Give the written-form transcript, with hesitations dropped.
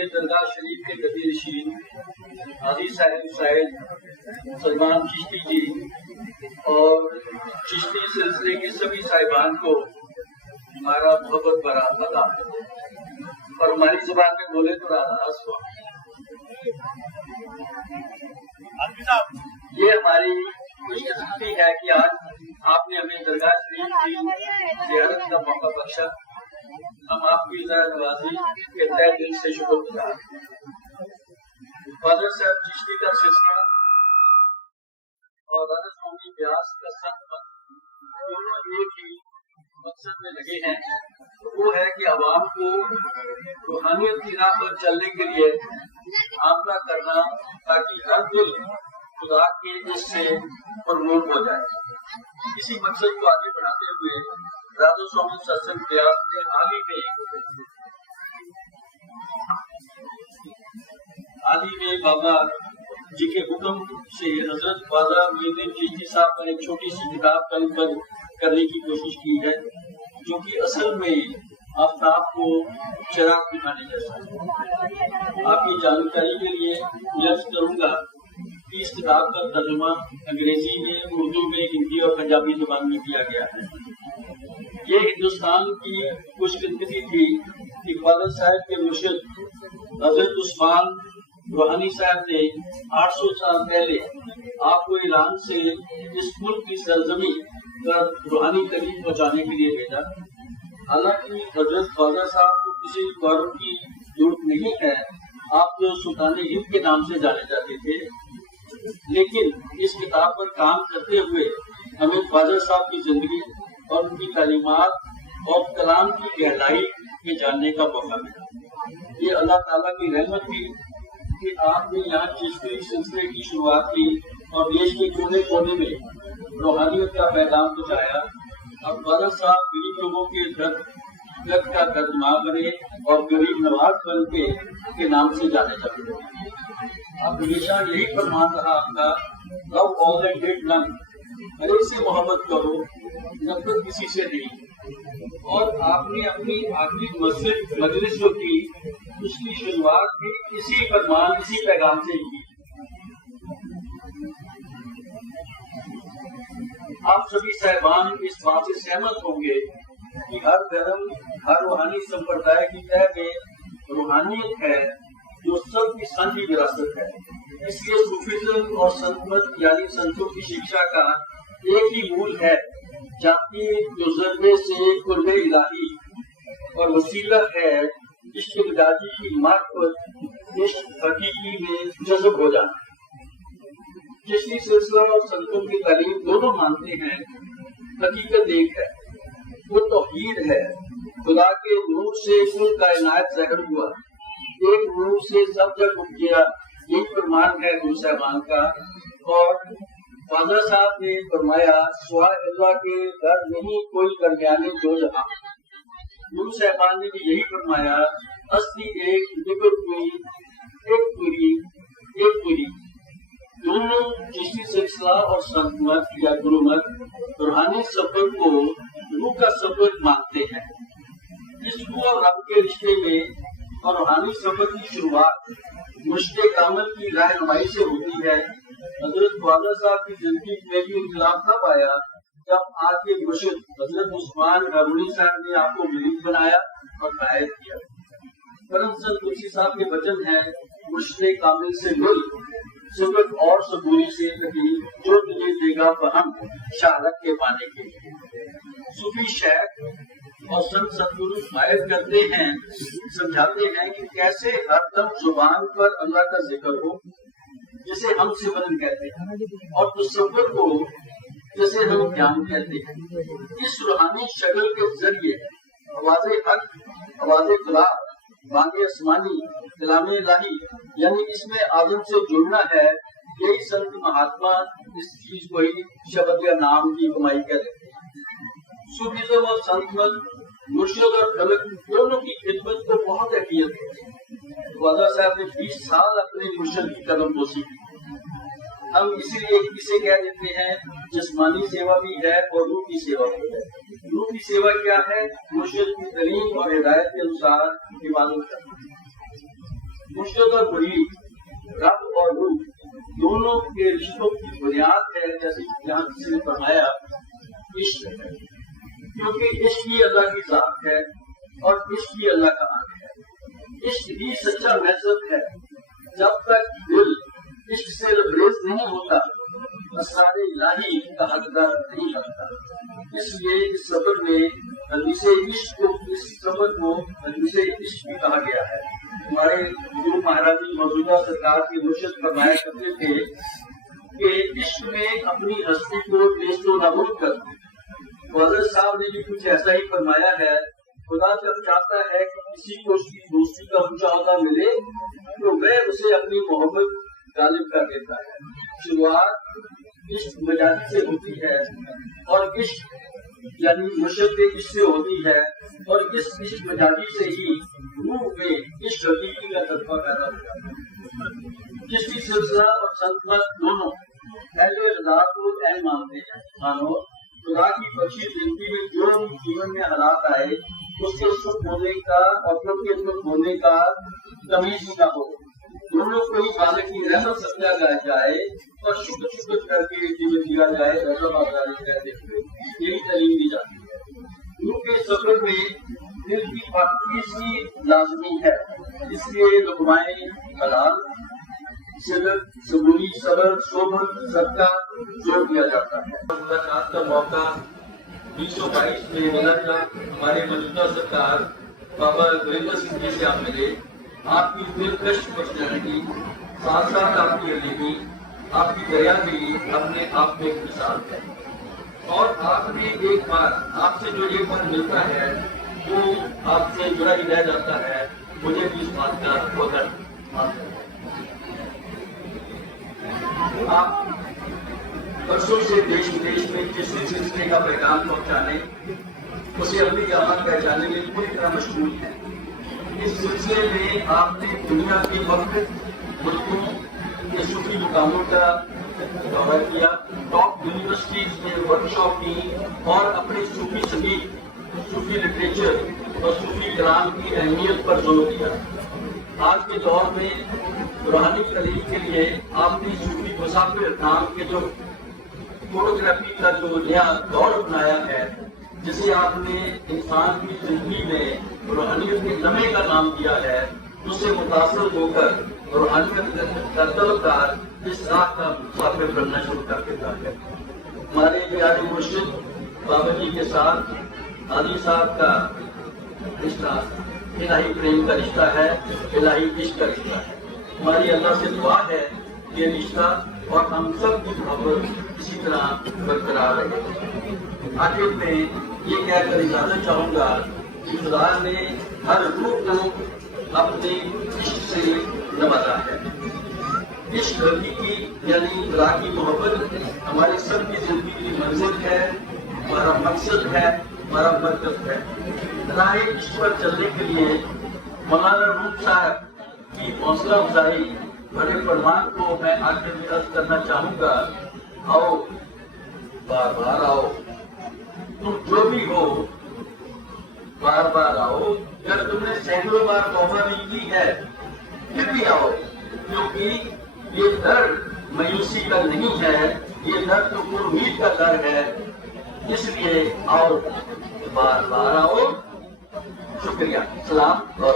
یہ درگاہ شریف کے گدی نشین حاجی صاحب سائد سلمان چشتی جی اور چشتی سلسلے کے سبھی صاحبان کو ہمارا محبت بھرا آداب، اور ہماری زبان میں بولے تو راضا یہ ہماری خوش قسمتی ہے کہ آج آپ نے ہمیں درگاہ شریف کی زیارت کا موقع بخشا۔ ہم آپ کی عزت نوازی کے تہہ دل سے شکر گزار ہیں۔ فادر صاحب چشتی کا سلسلہ اور راجا سوامی بیاس کا سنت دونوں ایک ہی مقصد میں لگے ہیں، وہ ہے کہ عوام کو روحانیت کی راہ پر چلنے کے لیے آمدہ کرنا، تاکہ ہر دل خدا کے اس سے پرموٹ ہو جائے۔ اسی مقصد کو آگے بڑھاتے ہوئے راجا سوامی ستسنگ بیاس نے حال ہی میں بابا جی کے حکم سے حضرت خواجہ معین الدین چشتی صاحب پر ایک چھوٹی سی کتاب قلم کرنے کی کوشش کی ہے، جو کہ اصل میں آفتاب کو چراغ دکھانے جیسا ہے۔ آپ کی جانکاری کے لیے عرض کروں گا کہ اس کتاب کا ترجمہ انگریزی میں، اردو میں، ہندی اور پنجابی زبان میں کیا گیا ہے۔ یہ ہندوستان کی خوش قسمتی تھی کہ خواجہ صاحب کے مرشد حضرت عثمان روحانی صاحب نے 800 سال پہلے آپ کو ایران سے اس ملک کی سرزمین پر روحانی تعلیم پہنچانے کے لیے بھیجا۔ حالانکہ حضرت خواجہ صاحب کو کسی گورنمنٹ کی ضرورت نہیں ہے، آپ جو سلطان ہند کے نام سے جانے جاتے تھے، لیکن اس کتاب پر کام کرتے ہوئے ہمیں خواجہ صاحب کی زندگی اور ان کی تعلیمات اور کلام کی گہرائی میں جاننے کا موقع ملا۔ یہ اللہ تعالیٰ کی رحمت تھی کہ آپ نے یہاں چشتی سلسلے کی شروعات کی اور دیش کے کونے کونے میں روحانیت کا پیغام پہنچایا۔ اب خواجہ صاحب غریب لوگوں کے درد کا ترجمہ بنے اور غریب نواز بن کے نام سے جانے جاتے ہیں۔ اب ہمیشہ یہی فرمان رہا آپ کا، لو آل اینڈ ہیٹ نن، ہر ایک سے محبت کرو، نفرت کسی سے نہیں۔ اور آپ نے اپنی آخری مسجد مجلس جو کی، اس کی شروعات بھی اسی فرمان، اسی پیغام سے کی۔ آپ سبھی صاحبان اس بات سے سہمت ہوں گے کہ ہر دھرم، ہر روحانی سمپردائے کی تہ میں روحانیت ہے جو سب کی سانجھی وراثت ہے۔ اس لیے صوفیزم اور سنت یعنی سنتوں کی شکشا کا ایک ہی مول ہے، جاتی تجربے سے قرب الہی، اور وسیلہ ہے عشق الہی کی معرفت، عشق حقیقی میں جذب ہو جانا۔ چشتی سلسلہ اور سنتوں کی تعلیم دونوں مانتے ہیں حقیقت ایک ہے، وہ توحید ہے۔ خدا کے نور سے کل کائنات ظاہر ہوا، ایک نور سے سب جگ اپجا، یہی فرمان ہے گرو صاحبان کا۔ اور خواجہ صاحب نے فرمایا، سوائے اللہ کے در نہیں کوئی درمیانے جو جہاں۔ گرو صاحبان نے بھی یہی فرمایا، ہستی ایک، نگر کوئی، ایک پوری، ایک پوری۔ دونوں چشتی سلسلہ اور سنت مت یا گرو مت روحانی سفر کو روح کا سفر مانتے ہیں۔ اس روح اور رب کے رشتے میں اور روحانی سفر کی شروعات مرشد کامل کی رہنمائی سے ہوتی ہے۔ حضرت خواجہ صاحب کی زندگی میں بھی انقلاب تب آیا جب آپ کے مرشد حضرت عثمان غرونی صاحب نے آپ کو مرید بنایا اور قائد کیا۔ کرم چند تلسی صاحب کے وچن ہیں، مرشد کامل سے مل، صبر اور صبوری سے کہیں، جو تجھے دے گا فہم شہرت کے پانے کے لیے۔ صوفی شیخ اور سنت ستگرو قائد کرتے ہیں، سمجھاتے ہیں کہ کیسے ہر دم زبان پر اللہ کا ذکر ہو، جسے ہم صفت کہتے ہیں، اور تصور کو جسے ہم گیان کہتے ہیں۔ اس روحانی شکل کے ذریعے آواز حق، آواز خدا، بانگ آسمانی، کلام الہی، یعنی اس میں آدم سے جڑنا ہے۔ یہی سنت مہاتما اس چیز کو ہی شبد یا نام کی کمائی کہتے ہیں۔ صوفیزم اور سنت مت مرشد اور خلق دونوں کی خدمت کو بہت اہمیت ہے۔ خواجہ صاحب نے 20 سال اپنے مرشد کی قدم بوسی کی۔ ہم اسی لیے اسے کہہ دیتے ہیں جسمانی سیوا بھی ہے اور روح کی سیوا بھی ہے۔ روح کی سیوا کیا ہے؟ مرشد کی تعلیم اور ہدایت کے انسار عبادت کرنا۔ مرشد اور مرید، رب اور روح دونوں کے رشتوں کی بنیاد ہے، جیسے یہاں کسی نے فرمایا عشق ہے، کیونکہ عشق ہی اللہ کی ذات ہے اور عشق ہی اللہ کا عمل ہے۔ عشق ہی سچا مہذب ہے۔ جب تک دل عشق سے لبریز نہیں ہوتا، اسرار الہی کا حقدار نہیں رکھتا۔ اس لیے اس سفر میں حدیث عشق کو، اس سفر کو حدیث عشق بھی کہا گیا ہے۔ ہمارے جو مہاراجی موجودہ سرکار کے مرشد فرمایا کرتے تھے کہ عشق میں اپنی ہستی کو نیست و نابود کر دیں۔ حضرت صاحب نے بھی کچھ ایسا ہی فرمایا ہے، خدا جب چاہتا ہے کہ کسی کو اس کی دوستی کا اونچا عہدہ ملے تو وہ اسے اپنی محبت غالب کر دیتا ہے۔ شروعات عشق مجازی سے ہوتی ہے اور عشق یعنی مرشد کے عشق سے ہوتی ہے، اور اس عشق مجازی سے ہی روح میں عشق حقیقی کا جذبہ پیدا ہوتا ہے۔ چشتی سلسلہ اور سلطنت دونوں اہل رضا کو اہم مانتے ہیں۔ مانو خدا کی بخشی زندگی میں جو بھی جیون میں حالات آئے، اس کے سکھ ہونے کا اور دکھ کے دکھ ہونے کا تمیز نہ ہو، دونوں کو ہی مالک کی رحمت سمجھا جائے اور شکر شکر کر کے جیون دیا جائے، رضا بازاری کہتے ہوئے یہی تعلیم دی جاتی ہے۔ روح کے سفر میں دل کی پاکیزگی لازمی ہے، اس لیے لقمائے حلال، صدق، صبوری، صبر، صحبت، صدقہ جوڑ دیا جاتا ہے۔ ملاقات کا موقع 1922 میں ملا جب ہمارے موجودہ سرکار بابا گوریندر سنگھ جی سے آپ ملے۔ آپ کی دلکش پرسنالٹی، ساتھ ساتھ آپ کی علیمی، آپ کی دریاداری اپنے آپ میں ایک مثال ہے، اور آپ نے ایک بار آپ سے جو ایک بار ملتا ہے وہ آپ سے جڑا ہی رہ جاتا ہے۔ مجھے بھی اس بات کا فخر حاصل ہے۔ آپ برسوں سے دیش ودیش میں جس سلسلے کا پیغام پہنچانے، اسے اپنی جہاں پہچانے میں پوری طرح مشغول ہیں۔ اس سلسلے میں آپ نے دنیا کے مختلف ملکوں کے صوفی مقاموں کا دورہ کیا، ٹاپ یونیورسٹیز میں ورکشاپ کی اور اپنے صوفی سنگیت، صوفی لٹریچر اور صوفی کلام کی اہمیت پر زور دیا۔ آج کے دور میں روحانی تعلیم کے لیے آپ نے صوفی مسافر نام کے جو فوٹوگرافی کا جو نیا دور اپنایا ہے، جسے آپ نے انسان کی زندگی میں روحانیت کے لمحے کا نام دیا ہے، اس سے متاثر ہو کر روحانیت کا طلبگار اس راہ کا مسافر بننا شروع کر دیتا ہے۔ ہمارے پیارے مرشد بابا جی کے ساتھ علی صاحب کا رشتہ الہی پریم کا رشتہ ہے، الہی عشق کا رشتہ ہے۔ ہماری اللہ سے دعا ہے کہ یہ رشتہ اور ہم سب کی محبت اسی طرح برقرار رہے۔ آخر میں یہ کہہ کر اجازت چاہوں گا کہ خدا نے ہر روح کو اپنے عشق سے نوازا ہے۔ عشق حقیقی یعنی خدا کی محبت ہماری سب کی زندگی کی منزل ہے، ہمارا مقصد ہے، ہمارا مرکز ہے۔ راہ عشق پر چلنے کے لیے مولانا روم صاحب کی حوصلہ افزائی بڑے فرمان کو میں آخر میں عرض کرنا چاہوں گا۔ آؤ بار بار آؤ، تم جو بھی ہو بار بار آؤ، جب تم نے سینکڑوں بار توبہ نہیں کی ہے پھر بھی آؤ، کیونکہ یہ درد مایوسی کا نہیں ہے، یہ درد تو امید کا درد ہے۔ اس لیے آؤ، بار بار آؤ۔ شکریہ، سلام اور